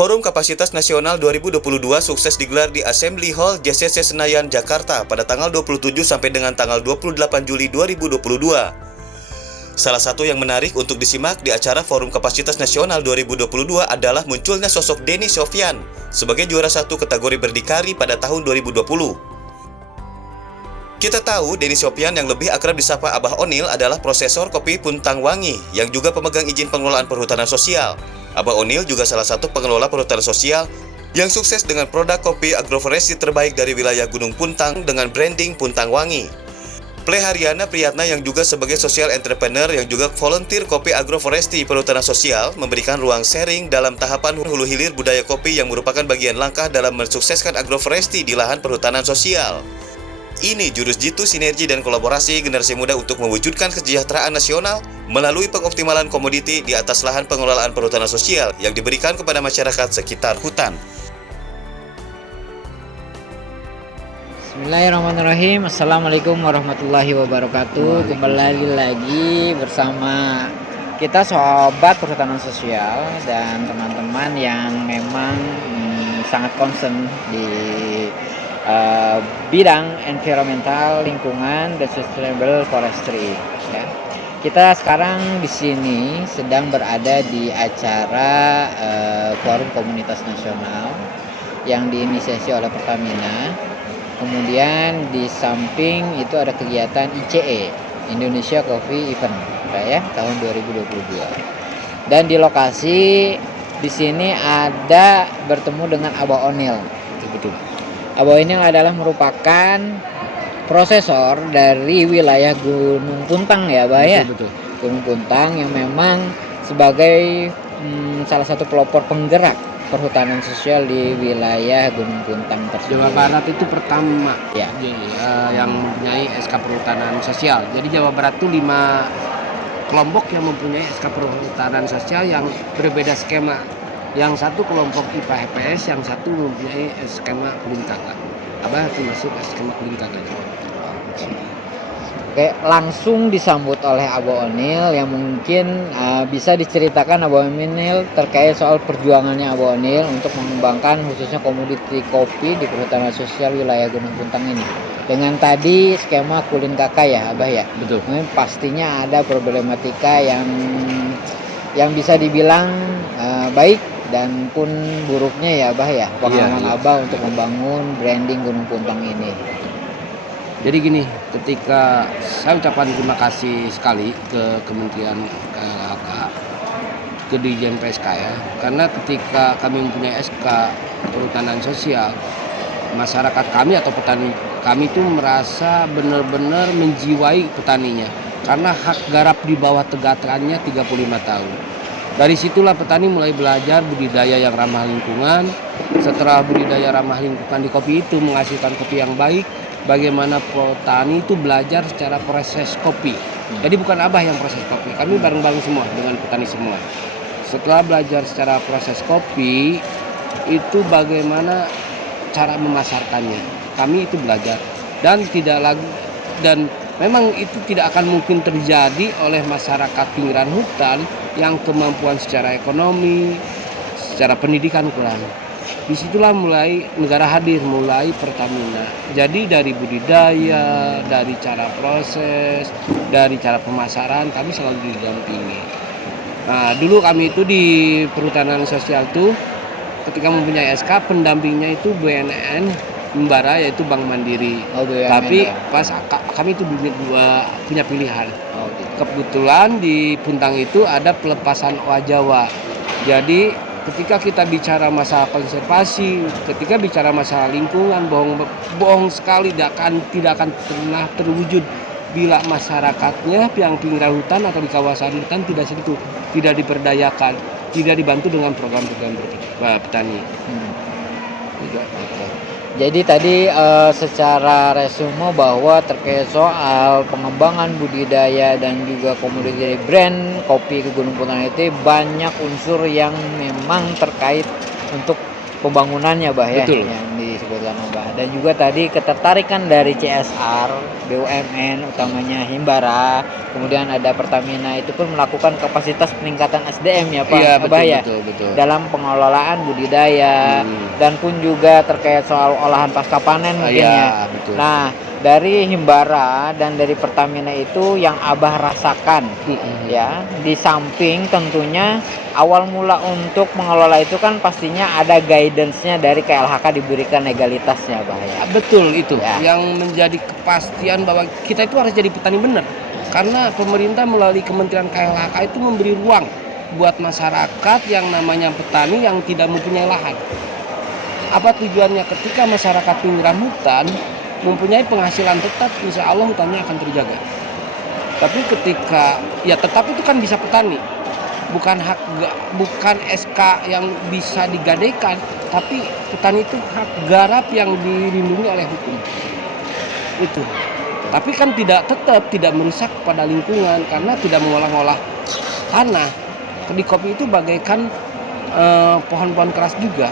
Forum Kapasitas Nasional 2022 sukses digelar di Assembly Hall JCC Senayan, Jakarta pada tanggal 27 sampai dengan tanggal 28 Juli 2022. Salah satu yang menarik untuk disimak di acara Forum Kapasitas Nasional 2022 adalah munculnya sosok Denny Sofyan sebagai juara satu kategori berdikari pada tahun 2020. Kita tahu Denny Sofyan yang lebih akrab disapa Abah Onil adalah prosesor kopi Puntang Wangi yang juga pemegang izin pengelolaan perhutanan sosial. Abah Onil juga salah satu pengelola perhutanan sosial yang sukses dengan produk kopi agroforestry terbaik dari wilayah Gunung Puntang dengan branding Puntang Wangi. Plehariana Priyatna yang juga sebagai social entrepreneur yang juga volunteer kopi agroforestry perhutanan sosial memberikan ruang sharing dalam tahapan hulu hilir budaya kopi yang merupakan bagian langkah dalam mensukseskan agroforestry di lahan perhutanan sosial. Ini jurus jitu sinergi dan kolaborasi generasi muda untuk mewujudkan kesejahteraan nasional melalui pengoptimalan komoditi di atas lahan pengelolaan perhutanan sosial yang diberikan kepada masyarakat sekitar hutan. Bismillahirrahmanirrahim. Assalamualaikum warahmatullahi wabarakatuh. Kembali lagi bersama kita sobat perhutanan sosial dan teman-teman yang memang sangat concern di bidang environmental, lingkungan, dan sustainable forestry. Ya. Kita sekarang di sini sedang berada di acara Forum Komunitas Nasional yang diinisiasi oleh Pertamina. Kemudian di samping itu ada kegiatan ICE, Indonesia Coffee Event, ya, tahun 2022. Dan di lokasi di sini ada bertemu dengan Abah Onil. Betul. Abah Onil adalah merupakan prosesor dari wilayah Gunung Puntang, ya, Abah, ya. Betul. Gunung Puntang yang memang sebagai salah satu pelopor penggerak perhutanan sosial di wilayah Gunung Puntang tersebut. Jawa Barat itu pertama ya, yang mempunyai SK perhutanan sosial. Jadi Jawa Barat itu 5 kelompok yang mempunyai SK perhutanan sosial yang berbeda skema. Yang satu kelompok IPA HPS, yang satu mempunyai skema kulin kakak. Abah termasuk skema kulin kakak. Oke, langsung disambut oleh Abah Onil yang mungkin bisa diceritakan Abah Onil terkait soal perjuangannya Abah Onil untuk mengembangkan khususnya komoditi kopi di perhutanan sosial wilayah Gunung Puntang ini. Dengan tadi skema kulin kakak, ya, Abah, ya. Betul. Pastinya ada problematika yang bisa dibilang baik dan pun buruknya, ya, Abah, ya. Pengalaman Abah untuk membangun branding Gunung Puntang ini. Jadi gini, ketika saya ucapkan terima kasih sekali ke Kementerian KLHK, ke Dirjen PSK, ya, karena ketika kami mempunyai SK perhutanan sosial, masyarakat kami atau petani kami itu merasa benar-benar menjiwai petaninya, karena hak garap di bawah tegakannya 35 tahun. Dari situlah petani mulai belajar budidaya yang ramah lingkungan. Setelah budidaya ramah lingkungan di kopi itu menghasilkan kopi yang baik, bagaimana petani itu belajar secara proses kopi. Jadi bukan Abah yang proses kopi, kami bareng-bareng semua dengan petani semua. Setelah belajar secara proses kopi, itu bagaimana cara memasarkannya. Kami itu belajar dan memang itu tidak akan mungkin terjadi oleh masyarakat pinggiran hutan yang kemampuan secara ekonomi, secara pendidikan kurang. Disitulah mulai negara hadir, mulai Pertamina. Jadi dari budidaya, dari cara proses, dari cara pemasaran, kami selalu didampingi. Nah, dulu kami itu di perhutanan sosial itu ketika mempunyai SK, pendampingnya itu BNN Membara, yaitu Bank Mandiri. Tapi pas kami itu punya pilihan. Kebetulan di Puntang itu ada pelepasan owa Jawa. Jadi ketika kita bicara masalah konservasi, ketika bicara masalah lingkungan, bohong sekali tidak akan pernah terwujud bila masyarakatnya yang pinggiran hutan atau di kawasan hutan tidak sentuh, tidak diperdayakan, tidak dibantu dengan program-program petani. Jadi tadi secara resume bahwa terkait soal pengembangan budidaya dan juga komoditi brand kopi ke Gunung Puntang itu banyak unsur yang memang terkait untuk pembangunannya Bah ya, Betul. yang disebutkan Bah. Dan juga tadi ketertarikan dari CSR, BUMN utamanya Himbara, kemudian ada Pertamina itu pun melakukan kapasitas peningkatan SDM ya Pak Iya, Bah ya, betul. dalam pengelolaan budidaya dan pun juga terkait soal olahan pasca panen mungkin ya. Iya, betul. Nah, dari Himbara dan dari Pertamina itu yang Abah rasakan ya, di samping tentunya awal mula untuk mengelola itu kan pastinya ada guidance-nya dari KLHK, diberikan legalitasnya Bah ya. Betul itu Ya. yang menjadi kepastian bahwa kita itu harus jadi petani benar. Karena pemerintah melalui Kementerian KLHK itu memberi ruang buat masyarakat yang namanya petani yang tidak mempunyai lahan. Apa tujuannya? Ketika masyarakat pinggiran hutan mempunyai penghasilan tetap, insya Allah hutannya akan terjaga. Tapi ketika ya tetap itu kan bisa petani, bukan bukan SK yang bisa digadaikan, tapi petani itu hak garap yang dilindungi oleh hukum. Itu. Tapi kan tetap tidak merusak pada lingkungan karena tidak mengolah-olah tanah. Di kopi itu bagaikan pohon-pohon keras juga.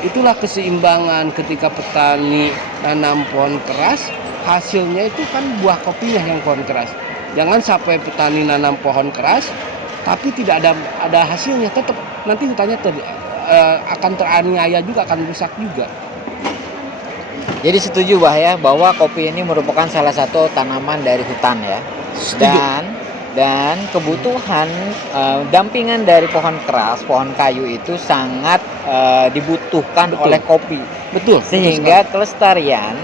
Itulah keseimbangan ketika petani nanam pohon keras, hasilnya itu kan buah kopinya yang pohon keras. Jangan sampai petani nanam pohon keras tapi tidak ada hasilnya, tetap nanti hutannya akan teraniaya juga, akan rusak juga. Jadi setuju Bah ya bahwa kopi ini merupakan salah satu tanaman dari hutan ya. Setuju. Dan kebutuhan dampingan dari pohon keras, pohon kayu itu sangat dibutuhkan Betul. oleh kopi. Betul. Sehingga kelestarian,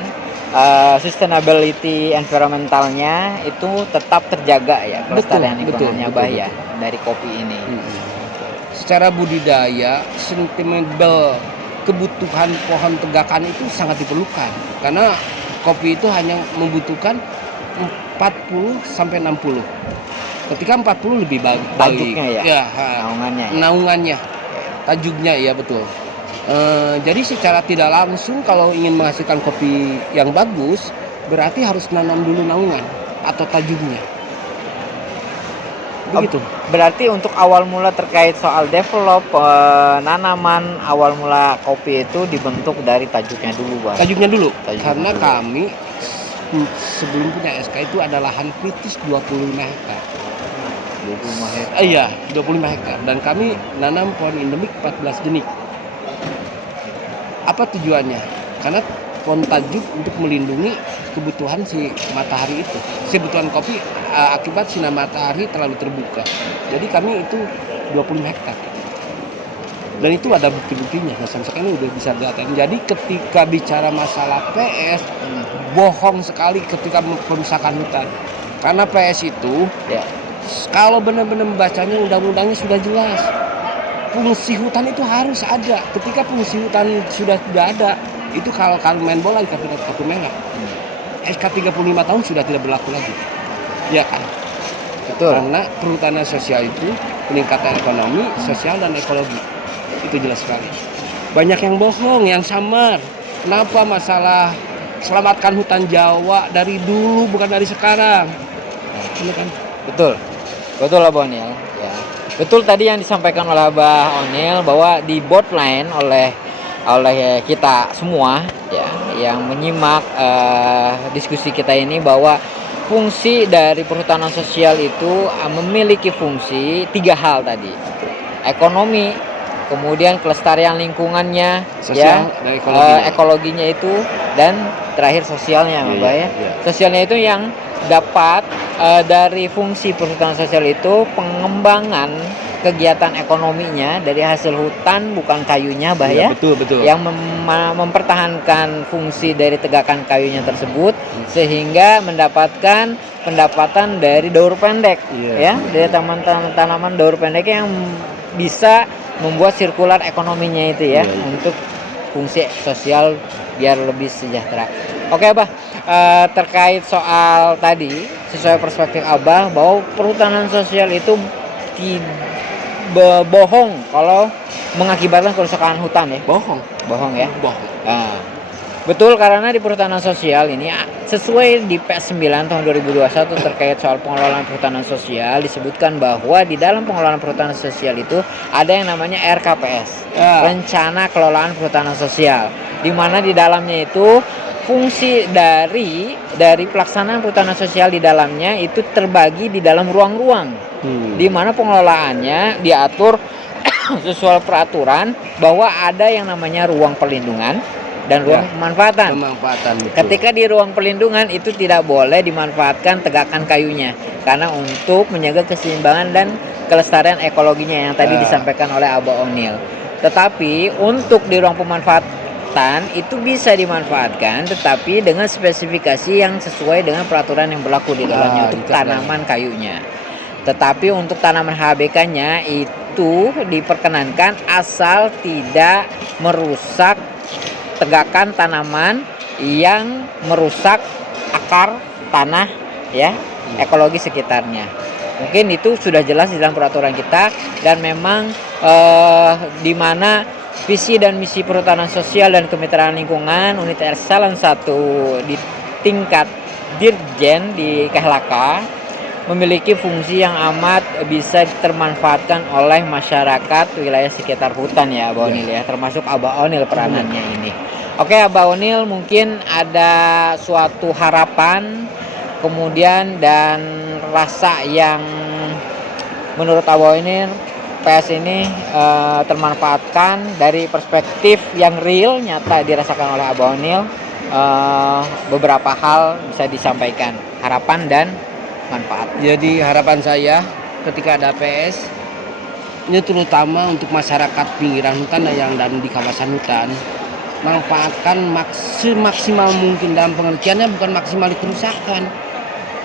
sustainability environmentalnya itu tetap terjaga ya, kelestarian lingkungannya Bah ya, dari kopi ini. Secara budidaya, sustainable kebutuhan pohon tegakan itu sangat diperlukan karena kopi itu hanya membutuhkan 40 sampai 60. Ketika 40 lebih baik. Tajuknya ya? Naungannya. Naungannya ya? Naungannya. Tajuknya ya betul. Jadi secara tidak langsung kalau ingin menghasilkan kopi yang bagus, berarti harus nanam dulu naungan atau tajuknya. Begitu. Berarti untuk awal mula terkait soal develop penanaman awal mula kopi itu dibentuk dari tajuknya dulu Bang. Tajuknya dulu. Tajuknya Karena dulu. kami sebelum punya SK itu ada lahan kritis 25 hektar. 25 hektar. Iya, 25 hektar dan kami nanam pohon endemik 14 jenis. Apa tujuannya? Karena pohon tajuk untuk melindungi kebutuhan si matahari itu. Kebutuhan kopi akibat sinar matahari terlalu terbuka. Jadi kami itu 25 hektar. Dan itu ada bukti-buktinya. Nah, sampai sekarang ini udah bisa dilihatin. Jadi ketika bicara masalah PS, bohong sekali ketika perusakan hutan. Karena PS itu Ya. kalau benar-benar membacanya undang-undangnya sudah jelas. Fungsi hutan itu harus ada. Ketika fungsi hutan sudah tidak ada, itu kalau main bola di kartu merah. SK 35 tahun sudah tidak berlaku lagi. Ya kan? Betul. Karena perhutanan sosial itu peningkatan ekonomi, sosial dan ekologi. Itu jelas sekali. Banyak yang bohong, yang samar. Kenapa masalah selamatkan hutan Jawa dari dulu bukan dari sekarang? Ini kan Betul. Betul Abah Onil ya. Betul tadi yang disampaikan oleh Abah Onil bahwa di boardline oleh kita semua ya yang menyimak diskusi kita ini bahwa fungsi dari perhutanan sosial itu memiliki fungsi 3 hal tadi. Ekonomi, kemudian kelestarian lingkungannya, Sosial ya, dan ekologinya. ekologinya itu, dan terakhir sosialnya, Iya, Mbak ya. iya. Sosialnya itu yang dapat dari fungsi perhutanan sosial itu pengembangan kegiatan ekonominya dari hasil hutan bukan kayunya, Mbak ya. Betul. Yang mempertahankan fungsi dari tegakan kayunya tersebut sehingga mendapatkan pendapatan dari daur pendek, Iya. ya, dari tanaman daur pendek yang bisa membuat sirkular ekonominya itu ya, Iya. untuk fungsi sosial biar lebih sejahtera. Oke Abah, terkait soal tadi sesuai perspektif Abah bahwa perhutanan sosial itu bohong kalau mengakibatkan kerusakan hutan ya. Bohong. Bohong ya. Bohong. Nah, betul, karena di perhutanan sosial ini Sesuai di PS 9 tahun 2021 terkait soal pengelolaan perhutanan sosial, disebutkan bahwa di dalam pengelolaan perhutanan sosial itu ada yang namanya RKPS, Rencana Kelolaan Perhutanan Sosial, di mana di dalamnya itu fungsi dari pelaksanaan perhutanan sosial di dalamnya itu terbagi di dalam ruang-ruang, di mana pengelolaannya diatur sesuai peraturan bahwa ada yang namanya ruang perlindungan dan ruang pemanfaatan. Betul. Ketika di ruang perlindungan itu tidak boleh dimanfaatkan tegakan kayunya karena untuk menjaga keseimbangan dan kelestarian ekologinya yang tadi disampaikan oleh Abah Onil. Tetapi untuk di ruang pemanfaatan itu bisa dimanfaatkan tetapi dengan spesifikasi yang sesuai dengan peraturan yang berlaku di dalamnya untuk tanaman kayunya. Tetapi untuk tanaman HBK-nya itu diperkenankan asal tidak merusak tegakan tanaman yang merusak akar tanah ya, ekologi sekitarnya. Mungkin itu sudah jelas di dalam peraturan kita dan memang di mana visi dan misi perhutanan sosial dan kemitraan lingkungan unit Eselon 1 di tingkat Dirjen di KHLK memiliki fungsi yang amat bisa termanfaatkan oleh masyarakat wilayah sekitar hutan ya Abah Onil ya, termasuk Abah Onil peranannya ini. Oke Abah Onil, mungkin ada suatu harapan kemudian dan rasa yang menurut Abah Onil PS ini termanfaatkan dari perspektif yang real nyata dirasakan oleh Abah Onil. Beberapa hal bisa disampaikan, harapan dan manfaat. Jadi harapan saya ketika ada PS ini terutama untuk masyarakat pinggiran hutan yang dan di kawasan hutan, manfaatkan maksimal mungkin, dalam pengertiannya bukan maksimal kerusakan,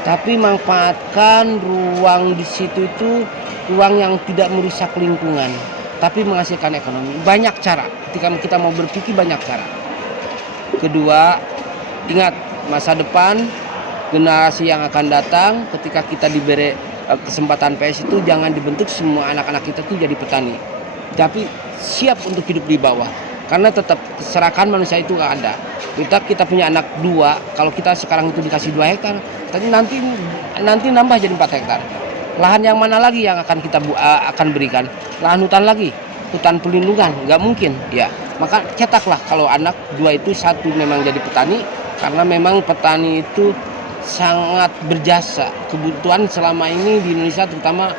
tapi manfaatkan ruang di situ itu ruang yang tidak merusak lingkungan tapi menghasilkan ekonomi. Banyak cara, ketika kita mau berpikir banyak cara. Kedua, ingat masa depan generasi yang akan datang, ketika kita diberi kesempatan PS itu jangan dibentuk semua anak-anak kita tuh jadi petani, tapi siap untuk hidup di bawah, karena tetap keserakahan manusia itu gak ada. Kita punya anak 2, kalau kita sekarang itu dikasih 2 hektar, tapi nanti nambah jadi 4 hektar. Lahan yang mana lagi yang akan kita akan berikan? Lahan hutan lagi, hutan pelindungan, nggak mungkin ya. Maka cetaklah kalau anak 2 itu, 1 memang jadi petani, karena memang petani itu sangat berjasa. Kebutuhan selama ini di Indonesia terutama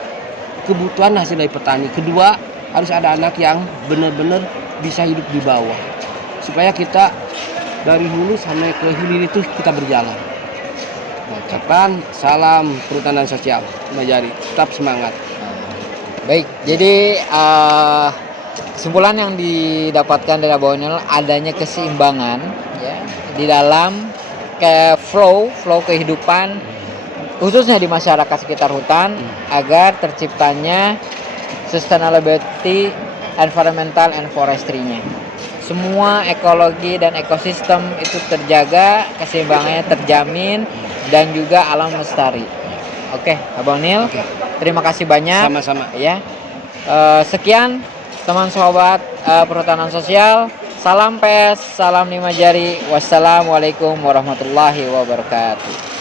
kebutuhan hasil dari petani. Kedua, harus ada anak yang benar-benar bisa hidup di bawah, supaya kita dari hulu sampai ke hilir itu kita berjalan. Ucapan salam perhutanan sosial Majari, tetap semangat. Baik, jadi kesimpulan yang didapatkan dari Abah Onil adanya keseimbangan ya di dalam flow kehidupan khususnya di masyarakat sekitar hutan agar terciptanya sustainability environmental and forestry-nya. Semua ekologi dan ekosistem itu terjaga, keseimbangannya terjamin dan juga alam lestari. Oke, Abah Onil. Terima kasih banyak. Sama-sama. Ya. Sekian teman sobat perhutanan sosial. Salam PS, salam 5 jari. Wassalamualaikum warahmatullahi wabarakatuh.